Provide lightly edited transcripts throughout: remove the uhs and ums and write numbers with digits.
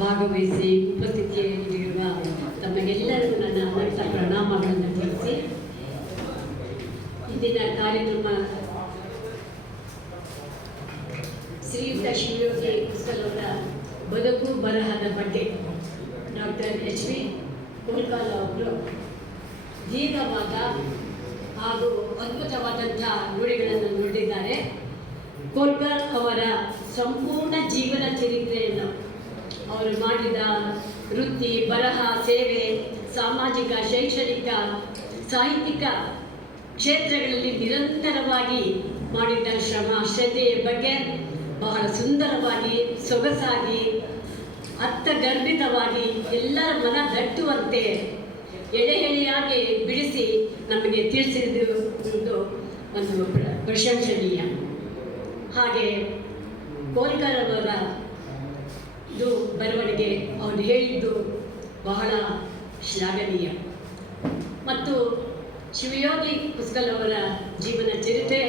ಭಾಗವಹಿಸಿ ಉಪಸ್ಥಿತಿಯಲ್ಲಿರುವ ತಮಗೆಲ್ಲರಿಗೂ ನನ್ನ ಅನಂತ ಪ್ರಣಾಮಗಳನ್ನು ತಿಳಿಸಿ ಇಂದಿನ ಕಾರ್ಯಕ್ರಮ ಶ್ರೀಯುತ ಶಿವಯೋಗಿ ಪುಸ್ತಕದ ಬದುಕು ಬರಹದ ಬಗ್ಗೆ ಡಾಕ್ಟರ್ ಎಚ್.ವಿ. ಕೋಲ್ಕಾಲ್ ಅವರು ದೀರ್ಘವಾದ ಹಾಗೂ ಅದ್ಭುತವಾದಂಥ ನುಡಿಗಳನ್ನು ನುಡಿದಿದ್ದಾರೆ. ಕೋಲ್ಕಾಲ್ ಅವರ ಸಂಪೂರ್ಣ ಜೀವನ ಚರಿತ್ರೆಯನ್ನು ಅವರು ಮಾಡಿದ ವೃತ್ತಿ, ಬರಹ, ಸೇವೆ, ಸಾಮಾಜಿಕ, ಶೈಕ್ಷಣಿಕ, ಸಾಹಿತ್ಯಿಕ ಕ್ಷೇತ್ರಗಳಲ್ಲಿ ನಿರಂತರವಾಗಿ ಮಾಡಿದ ಶ್ರಮ, ಶ್ರದ್ಧೆಯ ಬಗ್ಗೆ ಬಹಳ ಸುಂದರವಾಗಿ, ಸೊಗಸಾಗಿ, ಅರ್ಥಗರ್ಭಿತವಾಗಿ ಎಲ್ಲರ ಮನ ದಟ್ಟುವಂತೆ ಎಳೆ ಎಳೆಯಾಗಿ ಬಿಡಿಸಿ ನಮಗೆ ತಿಳಿಸಿರುವುದು ಒಂದು ಪ್ರಶಂಸನೀಯ. ಹಾಗೆ ಕೋಲ್ಕಾಲ್ ಅವರ ಬರವಣಿಗೆ ಅವರು ಹೇಳಿದ್ದು ಬಹಳ ಶ್ಲಾಘನೀಯ. ಮತ್ತು ಶಿವಯೋಗಿ ಪುಸ್ತಕಲ್ ಅವರ ಜೀವನ ಚರಿತ್ರೆ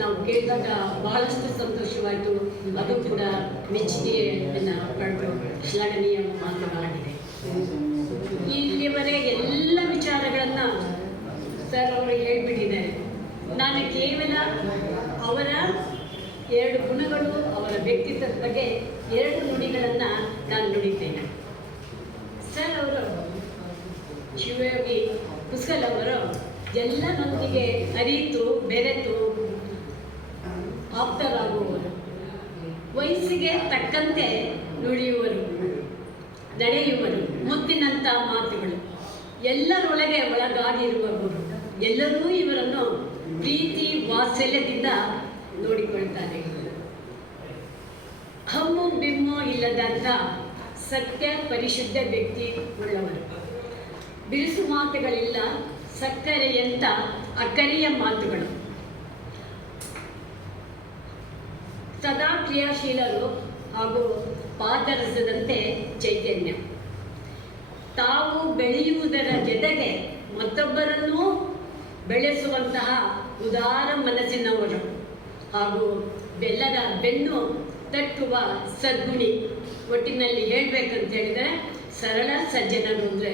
ನಾವು ಕೇಳಿದಾಗ ಬಹಳಷ್ಟು ಸಂತೋಷವಾಯಿತು. ಅದು ಕೂಡ ಮೆಚ್ಚುಗೆಯನ್ನು ಪಡೆದು ಶ್ಲಾಘನೀಯ ಮಾತುಗಳಾಗಿದೆ. ಇಲ್ಲಿವರೆಗೆ ಎಲ್ಲ ವಿಚಾರಗಳನ್ನು ಸರ್ ಅವರು ಹೇಳಿಬಿಟ್ಟಿದ್ದಾರೆ. ನಾನು ಕೇವಲ ಅವರ 2 ಗುಣಗಳು, ಅವರ ವ್ಯಕ್ತಿತ್ವದ ಬಗ್ಗೆ 2 ನುಡಿಗಳನ್ನು ನಾನು ನುಡಿದ್ದೇನೆ. ಸರ್ ಅವರು ಶಿವಯೋಗಿ ಪುಸ್ತಕಲ್ ಅವರು ಎಲ್ಲರೊಂದಿಗೆ ಅರಿತು ಬೆರೆತು ಆಪ್ತರಾಗುವವರು, ವಯಸ್ಸಿಗೆ ತಕ್ಕಂತೆ ನುಡಿಯುವರು, ನಡೆಯುವರು, ಮುತ್ತಿನಂಥ ಮಾತುಗಳು, ಎಲ್ಲರೊಳಗೆ ಒಳಗಾಗಿರುವವರು. ಎಲ್ಲರೂ ಇವರನ್ನು ಪ್ರೀತಿ ವಾತ್ಸಲ್ಯದಿಂದ ನೋಡಿಕೊಳ್ತಾರೆ. ಹಮ್ಮು ಬಿಮ್ಮು ಇಲ್ಲದಂಥ ಸತ್ಯ ಪರಿಶುದ್ಧ ವ್ಯಕ್ತಿ ಉಳ್ಳವರು. ಬಿರುಸು ಮಾತುಗಳಿಲ್ಲ, ಸಕ್ಕರೆಯಂಥ ಅಕ್ಕರೆಯ ಮಾತುಗಳು. ಸದಾ ಕ್ರಿಯಾಶೀಲರು ಹಾಗೂ ಪಾದರಸದಂತೆ ಚೈತನ್ಯ. ತಾವು ಬೆಳೆಯುವುದರ ಜೊತೆಗೆ ಮತ್ತೊಬ್ಬರನ್ನೂ ಬೆಳೆಸುವಂತಹ ಉದಾರ ಮನಸ್ಸಿನವರು ಹಾಗೂ ಬೆಲ್ಲದ ಬೆನ್ನು ತಟ್ಟುವ ಸದ್ಗುಣಿ. ಒಟ್ಟಿನಲ್ಲಿ ಹೇಳಬೇಕಂತ ಹೇಳಿದರೆ ಸರಳ ಸಜ್ಜನರು ಅಂದರೆ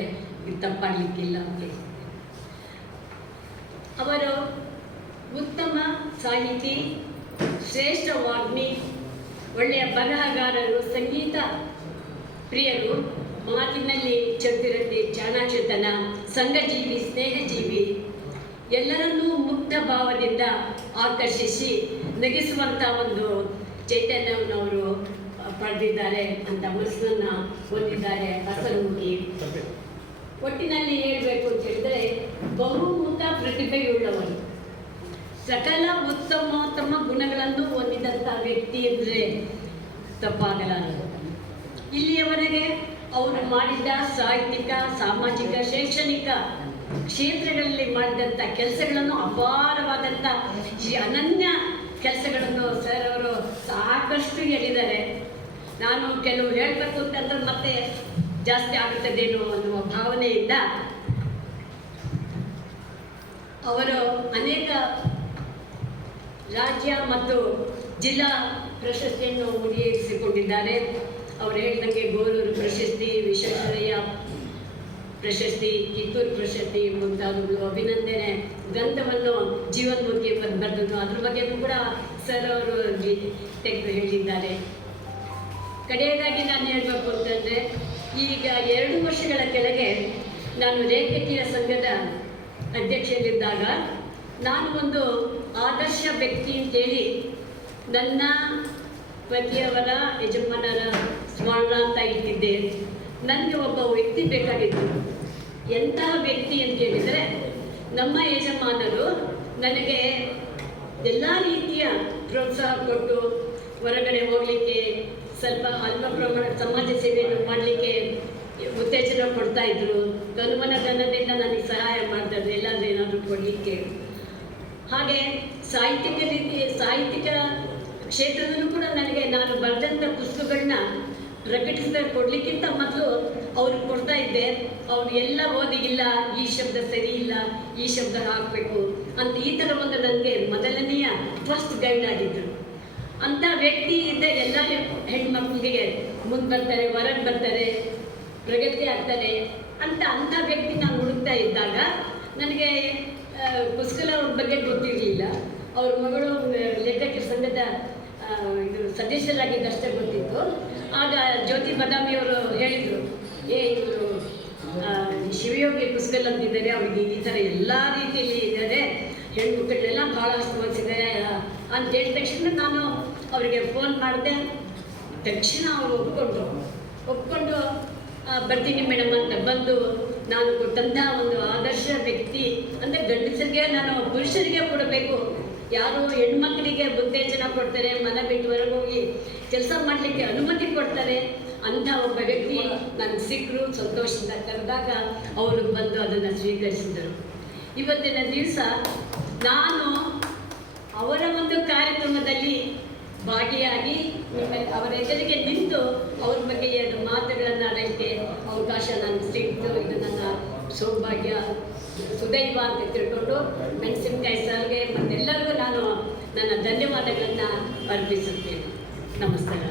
ತಪ್ಪಾಗಲಿಕ್ಕಿಲ್ಲ ಅಂತ. ಅವರು ಉತ್ತಮ ಸಾಹಿತಿ, ಶ್ರೇಷ್ಠ ವಾಗ್ಮಿ, ಒಳ್ಳೆಯ ಬರಹಗಾರರು, ಸಂಗೀತ ಪ್ರಿಯರು, ಮಾತಿನಲ್ಲಿ ಚತುರತೆ, ಚಾಣಾಕ್ಷತನ, ಸಂಘಜೀವಿ, ಸ್ನೇಹಜೀವಿ, ಎಲ್ಲರನ್ನೂ ಮುಕ್ತ ಭಾವದಿಂದ ಆಕರ್ಷಿಸಿ ನಗಿಸುವಂಥ ಒಂದು ಚೈತನ್ಯವನ್ನು ಅವರು ಪಡೆದಿದ್ದಾರೆ ಅಂತ ಮನಸ್ಸನ್ನು ಹೊಂದಿದ್ದಾರೆ. ಹಸನ್ಮುಖಿ. ಒಟ್ಟಿನಲ್ಲಿ ಹೇಳಬೇಕು ಅಂತ ಹೇಳಿದರೆ ಬಹುಮುಖ ಪ್ರತಿಭೆಯುಳ್ಳವರು, ಸಕಲ ಉತ್ತಮೋತ್ತಮ ಗುಣಗಳನ್ನು ಹೊಂದಿದಂಥ ವ್ಯಕ್ತಿ ಎಂದರೆ ತಪ್ಪಾಗಲಾರದು. ಇಲ್ಲಿಯವರೆಗೆ ಅವರು ಮಾಡಿದ ಸಾಹಿತ್ಯಿಕ, ಸಾಮಾಜಿಕ, ಶೈಕ್ಷಣಿಕ ಕ್ಷೇತ್ರಗಳಲ್ಲಿ ಮಾಡಿದಂಥ ಕೆಲಸಗಳನ್ನು, ಅಪಾರವಾದಂಥ ಈ ಅನನ್ಯ ಕೆಲಸಗಳನ್ನು ಸರ್ ಅವರು ಸಾಕಷ್ಟು ಹೇಳಿದ್ದಾರೆ. ನಾನು ಕೆಲವು ಹೇಳಬೇಕು ಅಂತಂದ್ರೆ ಮತ್ತೆ ಜಾಸ್ತಿ ಆಗುತ್ತದೇನೋ ಅನ್ನುವ ಭಾವನೆಯಿಂದ ಅವರು ಅನೇಕ ರಾಜ್ಯ ಮತ್ತು ಜಿಲ್ಲಾ ಪ್ರಶಸ್ತಿಯನ್ನು ಮುಡಿಯೇರಿಸಿಕೊಂಡಿದ್ದಾರೆ. ಅವರು ಹೇಳಿದಂಗೆ ಗೋರೂರು ಪ್ರಶಸ್ತಿ, ವಿಶ್ವೇಶ್ವರಯ್ಯ ಪ್ರಶಸ್ತಿ, ಕಿತ್ತೂರು ಪ್ರಶಸ್ತಿ ಮುಂತಾದವುಗಳು, ಅಭಿನಂದನೆ ಗ್ರಂಥವನ್ನು ಜೀವನ್ಮುಖಿ ಬರೆದದ್ದು, ಅದ್ರ ಬಗ್ಗೆಯೂ ಕೂಡ ಸರ್ ಅವರು ತೆಗೆದು ಹೇಳಿದ್ದಾರೆ. ಕಡೆಯದಾಗಿ ನಾನು ಹೇಳಬೇಕು ಅಂತಂದರೆ, ಈಗ 2 ವರ್ಷಗಳ ಕೆಳಗೆ ನಾನು ರೇಖಕಿಯ ಸಂಘದ ಅಧ್ಯಕ್ಷರಿದ್ದಾಗ ನಾನು ಒಂದು ಆದರ್ಶ ವ್ಯಕ್ತಿ ಅಂತೇಳಿ ನನ್ನ ಪತಿಯವರ ಯಜಮಾನರ ಸ್ಮರಣ ಅಂತ ಇಟ್ಟಿದ್ದೆ. ನನಗೆ ಒಬ್ಬ ವ್ಯಕ್ತಿ ಬೇಕಾಗಿತ್ತು. ಎಂತಹ ವ್ಯಕ್ತಿ ಅಂತ ಹೇಳಿದರೆ, ನಮ್ಮ ಯಜಮಾನರು ನನಗೆ ಎಲ್ಲ ರೀತಿಯ ಪ್ರೋತ್ಸಾಹ ಕೊಟ್ಟು ಹೊರಗಡೆ ಹೋಗಲಿಕ್ಕೆ, ಸ್ವಲ್ಪ ಅಲ್ಪ ಪ್ರಮಾಣ ಸಮಾಜ ಸೇವೆಯನ್ನು ಮಾಡಲಿಕ್ಕೆ ಉತ್ತೇಜನ ಕೊಡ್ತಾಯಿದ್ರು. ತನುಮನ ಧನದಿಂದ ನನಗೆ ಸಹಾಯ ಮಾಡ್ತಾಯಿದ್ರು, ಎಲ್ಲಾದರೂ ಏನಾದರೂ ಕೊಡಲಿಕ್ಕೆ. ಹಾಗೆ ಸಾಹಿತ್ಯಿಕ ಕ್ಷೇತ್ರದಲ್ಲೂ ಕೂಡ ನನಗೆ ನಾನು ಬರೆದಂಥ ಪುಸ್ತಕಗಳನ್ನ ಪ್ರಕಟಿಸಿದ ಕೊಡಲಿಕ್ಕಿಂತ ಮೊದಲು ಅವ್ರಿಗೆ ಕೊಡ್ತಾ ಇದ್ದೆ. ಅವ್ರು ಎಲ್ಲ ಓದಿ, ಇಲ್ಲ ಈ ಶಬ್ದ ಸರಿ ಇಲ್ಲ, ಈ ಶಬ್ದ ಹಾಕಬೇಕು ಅಂತ, ಈ ಥರ ಒಂದು ನನಗೆ ಮೊದಲನೆಯ ಫಸ್ಟ್ ಗೈಡ್ ಆಗಿದ್ದರು. ಅಂಥ ವ್ಯಕ್ತಿ ಇದ್ದ ಎಲ್ಲ ಹೆಣ್ಮಕ್ಳಿಗೆ ಮುಂದೆ ಬರ್ತಾರೆ, ಹೊರಗೆ ಬರ್ತಾರೆ, ಪ್ರಗತಿ ಆಗ್ತಾರೆ ಅಂಥ ವ್ಯಕ್ತಿ ನಾನು ಹುಡುಕ್ತಾ ಇದ್ದಾಗ ನನಗೆ ಕುಸ್ಕಲ ಅವ್ರ ಬಗ್ಗೆ ಗೊತ್ತಿರಲಿಲ್ಲ. ಅವ್ರ ಮಗಳು ಲೇಖಕರ ಸಂಘದ ಇದು ಸದಸ್ಯರಾಗಿದ್ದಷ್ಟೇ ಗೊತ್ತಿತ್ತು. ಆಗ ಜ್ಯೋತಿ ಬದಾಮಿಯವರು ಹೇಳಿದರು, ಇವರು ಶಿವಯೋಗಿ ಕುಸ್ಕಲ್ ಅಂತಿದ್ದಾರೆ, ಅವ್ರಿಗೆ ಈ ಥರ ಎಲ್ಲ ರೀತಿಯಲ್ಲಿ ಇದ್ದಾರೆ, ಹೆಣ್ಮಕ್ಳನ್ನೆಲ್ಲ ಭಾಳ ತೋರಿಸಿದ್ದಾರೆ ಅಂತ ಹೇಳಿದ ತಕ್ಷಣ ನಾನು ಅವರಿಗೆ ಫೋನ್ ಮಾಡಿದೆ. ತಕ್ಷಣ ಅವರು ಒಪ್ಕೊಂಡು ಬರ್ತೀನಿ ಮೇಡಮ್ ಅಂತ ಬಂದು ನಾನು ಕೊಟ್ಟಂಥ ಒಂದು ಆದರ್ಶ ವ್ಯಕ್ತಿ ಅಂದರೆ ಗಂಡಸರಿಗೆ ನಾನು ಪುರುಷರಿಗೆ ಕೊಡಬೇಕು, ಯಾರು ಹೆಣ್ಮಕ್ಳಿಗೆ ಉತ್ತೇಜನ ಕೊಡ್ತಾರೆ, ಮನೆ ಬಿಟ್ಟು ಹೊರಗೆ ಹೋಗಿ ಕೆಲಸ ಮಾಡಲಿಕ್ಕೆ ಅನುಮತಿ ಕೊಡ್ತಾರೆ ಅಂಥ ಒಬ್ಬ ವ್ಯಕ್ತಿ ನನಗೆ ಸಿಕ್ಕರು. ಸಂತೋಷದಿಂದ ಕರೆದಾಗ ಅವರು ಬಂದು ಅದನ್ನು ಸ್ವೀಕರಿಸಿದರು. ಇವತ್ತಿನ ದಿವಸ ನಾನು ಅವರ ಒಂದು ಕಾರ್ಯಕ್ರಮದಲ್ಲಿ ಭಾಗಿಯಾಗಿ ಅವರ ಎದುರಿಗೆ ನಿಂತು ಅವ್ರ ಬಗ್ಗೆ 2 ಮಾತುಗಳನ್ನು ಆಡಲಿಕ್ಕೆ ಅವಕಾಶ ನನಗೆ ಸಿಕ್ತು. ಇದು ನನ್ನ ಸೌಭಾಗ್ಯ, ಸುದೈವ ಅಂತ ತಿಳ್ಕೊಂಡು ಮೆಣಸಿನಕಾಯಿ ಸರ್ಗೆ ಮತ್ತೆಲ್ಲರಿಗೂ ನಾನು ನನ್ನ ಧನ್ಯವಾದಗಳನ್ನು ಅರ್ಪಿಸುತ್ತೇನೆ. ನಮಸ್ಕಾರ.